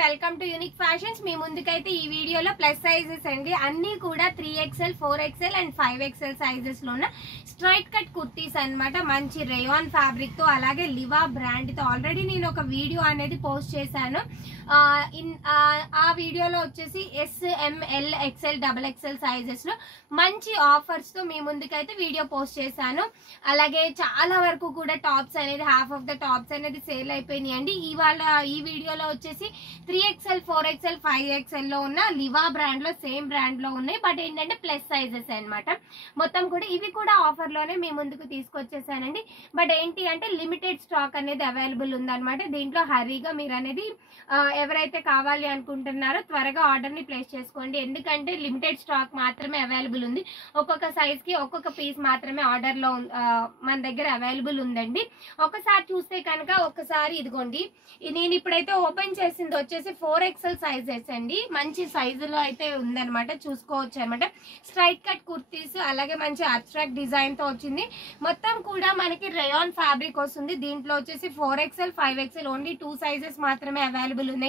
Welcome to unique fashions. మీ ముందుకైతే ఈ వీడియోలో ప్లస్ సైజెస్ అండి, అన్ని కూడా 3XL 4XL and 5XL sizes లో ఉన్న స్ట్రైట్ కట్ కుర్తీస్ అన్నమాట. మంచి రేయాన్ ఫ్యాబ్రిక్ తో అలాగే లివా బ్రాండ్ తో ఆల్రెడీ నేను ఒక వీడియో అనేది పోస్ట్ చేశాను. ఆ వీడియోలో వచ్చేసి SML XL XXL సైజెస్ లో మంచి ఆఫర్స్ తో మీ ముందుకైతే వీడియో పోస్ట్ చేశాను. అలాగే చాలా వరకు కూడా టాప్స్ అనేది హాఫ్ ఆఫ్ ద టాప్స్ అనేది సేల్ అయిపోయినాయి అండి. ఇవాళ ఈ వీడియోలో వచ్చేసి 3XL 4XL 5XL లో ఉన్న లివా బ్రాండ్ లో సేమ్ బ్రాండ్ లో ఉన్నాయి, బట్ ఏంటంటే ప్లస్ సైజెస్ అన్నమాట. మొత్తం కూడా ఇవి కూడా ఆఫర్ లోనే మీ ముందుకు తీసుకొచ్చేసానండి. బట్ ఏంటి అంటే లిమిటెడ్ స్టాక్ అనేది అవైలబుల్ ఉందన్నమాట. దీంట్లో హరీగా మీరు అనేది ఎవరైతే కావాలి అనుకుంటున్నారో త్వరగా ఆర్డర్ ని ప్లేస్ చేసుకోండి, ఎందుకంటే లిమిటెడ్ స్టాక్ మాత్రమే అవైలబుల్ ఉంది. ఒక్కొక్క సైజ్ కి ఒక్కొక్క పీస్ మాత్రమే ఆర్డర్ లో మన దగ్గర అవైలబుల్ ఉందండి. ఒకసారి చూస్తే కనుక ఒకసారి ఇదిగోండి, నేను ఇప్పుడైతే ఓపెన్ చేసింది వచ్చేసి 4XL సైజెస్ అండి. మంచి సైజులో అయితే ఉందన్నమాట, చూసుకోవచ్చు అనమాట. స్ట్రైట్ కట్ కుర్తీస్ అలాగే మంచి అబ్స్ట్రాక్ట్ డిజైన్ తో వచ్చింది. మొత్తం కూడా మనకి రేయాన్ ఫ్యాబ్రిక్ వస్తుంది. దీంట్లో వచ్చేసి 4XL 5XL ఓన్లీ 2 సైజెస్ మాత్రమే అవైలబుల్ ఉన్నాయి.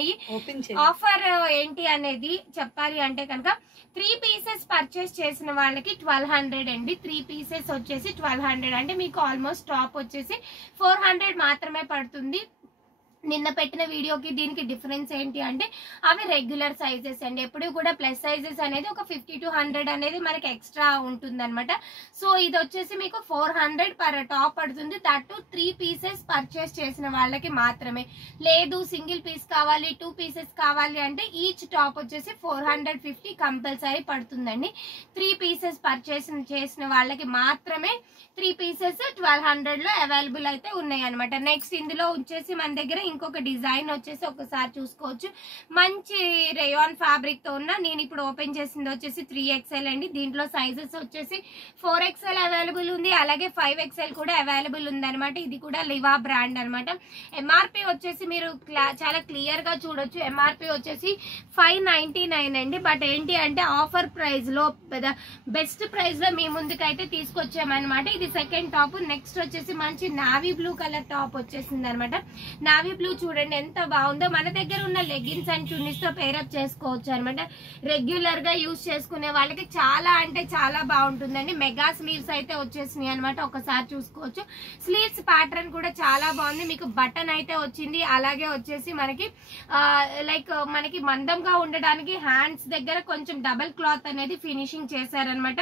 ఆఫర్ ఏంటి అనేది చెప్పాలి అంటే కనుక 3 పీసెస్ పర్చేస్ చేసిన వాళ్ళకి 1200 అండి. 3 పీసెస్ వచ్చేసి 1200 అంటే మీకు ఆల్మోస్ట్ టాప్ వచ్చేసి 400 మాత్రమే పడుతుంది. నిన్న పెట్టిన వీడియోకి దీనికి డిఫరెన్స్ ఏంటి అంటే అవి రెగ్యులర్ సైజెస్ అండి. ఎప్పుడు కూడా ప్లస్ సైజెస్ అనేది ఒక 50 to 100 అనేది మనకి ఎక్స్ట్రా ఉంటుంది అనమాట. సో ఇది వచ్చేసి మీకు 400 పర్ టాప్ పడుతుంది. దట్టు 3 పీసెస్ పర్చేస్ చేసిన వాళ్ళకి మాత్రమే. లేదు సింగిల్ పీస్ కావాలి 2 పీసెస్ కావాలి అంటే ఈచ్ టాప్ వచ్చేసి 450 కంపల్సరీ పడుతుందండి. 3 పీసెస్ పర్చేస్ చేసిన వాళ్ళకి మాత్రమే 3 పీసెస్ 1200 లో అవైలబుల్ అయితే ఉన్నాయి అనమాట. నెక్స్ట్ ఇందులో వచ్చేసి మన దగ్గర ఇంకొక డిజైన్ వచ్చేసి ఒకసారి చూసుకోవచ్చు. మంచి రేయాన్ ఫ్యాబ్రిక్ తో ఉన్న నేను ఇప్పుడు ఓపెన్ చేసింది వచ్చేసి 3XL అండి. దీంట్లో సైజెస్ వచ్చేసి 4XL అవైలబుల్ ఉంది, అలాగే 5XL కూడా అవైలబుల్ ఉంది అనమాట. ఇది కూడా లివా బ్రాండ్ అనమాట. MRP వచ్చేసి మీరు చాలా క్లియర్ గా చూడొచ్చు. MRP వచ్చేసి 599 అండి. బట్ ఏంటి అంటే ఆఫర్ ప్రైస్ లో బెస్ట్ ప్రైస్ లో మీ ముందుకైతే తీసుకొచ్చామన్నమాట. ఇది సెకండ్ టాప్. నెక్స్ట్ వచ్చేసి మంచి నావీ బ్లూ కలర్ టాప్ వచ్చేసింది అనమాట. నావీ బ్లూ చూడండి ఎంత బాగుందో. మన దగ్గర ఉన్న లెగ్గిన్స్ అండ్ చున్నీస్ తో పేరప్ చేసుకోవచ్చు అనమాట. రెగ్యులర్ గా యూజ్ చేసుకునే వాళ్ళకి చాలా అంటే చాలా బాగుంటుందండి. మెగా స్లీవ్స్ అయితే వచ్చేసినాయి అనమాట. ఒకసారి చూసుకోవచ్చు. స్లీవ్స్ ప్యాటర్న్ కూడా చాలా బాగుంది. మీకు బటన్ అయితే వచ్చింది, అలాగే వచ్చేసి మనకి లైక్ మనకి మందంగా ఉండడానికి హ్యాండ్స్ దగ్గర కొంచెం డబల్ క్లాత్ అనేది ఫినిషింగ్ చేశారనమాట.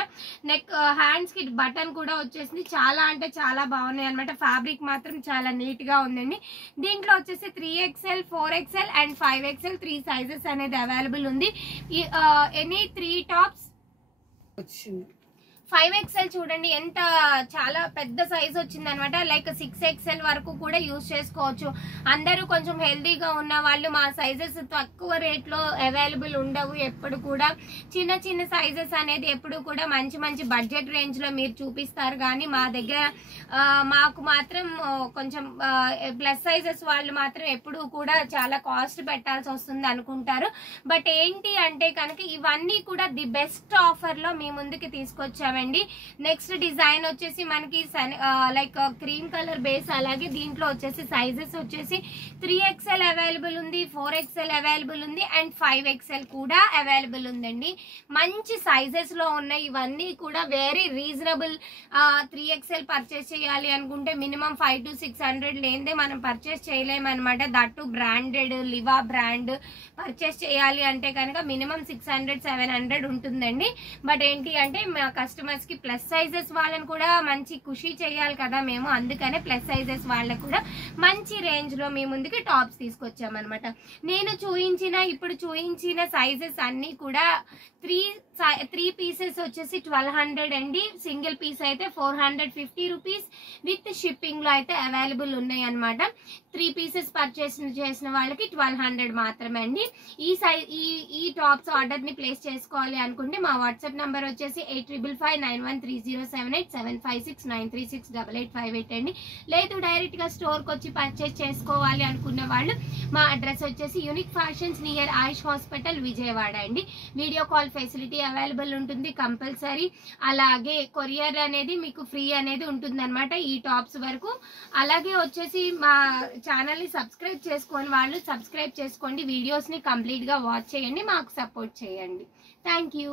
నెక్ హ్యాండ్స్ కి బటన్ కూడా వచ్చేసింది. చాలా అంటే చాలా బాగున్నాయి అనమాట. ఫ్యాబ్రిక్ మాత్రం చాలా నీట్ గా ఉందండి. దీంట్లో వచ్చేసి 3XL 4XL and 5XL 3 sizes అనేది అవైలబుల్ ఉంది. ఎనీ 3 టాప్స్ వచ్చింది. 5XL చూడండి ఎంత చాలా పెద్ద సైజ్ వచ్చింది అనమాట. లైక్ 6XL వరకు కూడా యూజ్ చేసుకోవచ్చు. అందరూ కొంచెం హెల్దీగా ఉన్న వాళ్ళు మా సైజెస్ తక్కువ రేట్ లో అవైలబుల్ ఉండవు. ఎప్పుడు కూడా చిన్న చిన్న సైజెస్ అనేది ఎప్పుడు కూడా మంచి మంచి బడ్జెట్ రేంజ్ లో మీరు చూపిస్తారు, కానీ మా దగ్గర మాకు మాత్రం కొంచెం ప్లస్ సైజెస్ వాళ్ళు మాత్రం ఎప్పుడు కూడా చాలా కాస్ట్ పెట్టాల్సి వస్తుంది అనుకుంటారు. బట్ ఏంటి అంటే కనుక ఇవన్నీ కూడా ది బెస్ట్ ఆఫర్ లో మీ ముందుకి తీసుకొచ్చాము. నెక్స్ట్ డిజైన్ వచ్చేసి మనకి లైక్ క్రీమ్ కలర్ బేస్, అలాగే దీంట్లో వచ్చేసి సైజెస్ వచ్చేసి 3XL అవైలబుల్ ఉంది, 4XL అవైలబుల్ ఉంది అండ్ 5XL కూడా అవైలబుల్ ఉందండి. మంచి సైజెస్ లో ఉన్నాయి. ఇవన్నీ కూడా వెరీ రీజనబుల్. 3XL పర్చేస్ చేయాలి అనుకుంటే మినిమం 500 to 600 లేదే మనం పర్చేస్ చేయలేమన్నమాట. That branded Liva brand purchase చేయాలి అంటే కనుక మినిమం 600 700 ఉంటుందండి. బట్ ఏంటి అంటే మా కస్టమర్స్ కి ప్లస్ సైజెస్ వాళ్ళని కూడా మంచి ఖుషి చేయాలి కదా మేము, అందుకనే ప్లస్ సైజెస్ వాళ్ళకు కూడా మంచి రేంజ్ లో మీ ముందుకి టాప్స్ తీసుకొచ్చామన్నమాట. నేను ఇప్పుడు చూయించిన సైజెస్ అన్ని కూడా 3 పీసెస్ వచ్చేసి 1200 అండి. సింగిల్ పీస్ అయితే 450 రూపీస్ విత్ షిప్పింగ్ లో అయితే అవైలబుల్ ఉన్నాయి అనమాట. 3 పీసెస్ పర్చేస్ చేసిన వాళ్ళకి 1200 మాత్రమే అండి. ఈ టాప్స్ ఆర్డర్ ని ప్లేస్ చేసుకోవాలి అనుకుంటే మా వాట్సాప్ నంబర్ వచ్చేసి 8555 859130787569368858 అండి. లేదు డైరెక్ట్గా స్టోర్కి వచ్చి పర్చేస్ చేసుకోవాలి అనుకున్న వాళ్ళు మా అడ్రస్ వచ్చేసి యూనిక్ ఫ్యాషన్స్ నియర్ ఆయుష్ హాస్పిటల్ విజయవాడ అండి. వీడియో కాల్ ఫెసిలిటీ అవైలబుల్ ఉంటుంది కంపల్సరీ. అలాగే కొరియర్ అనేది మీకు ఫ్రీ అనేది ఉంటుంది అనమాట ఈ టాప్స్ వరకు. అలాగే వచ్చేసి మా ఛానల్ని సబ్స్క్రైబ్ చేసుకోని వాళ్ళు సబ్స్క్రైబ్ చేసుకోండి, వీడియోస్ని కంప్లీట్గా వాచ్ చేయండి, మాకు సపోర్ట్ చేయండి. Thank you.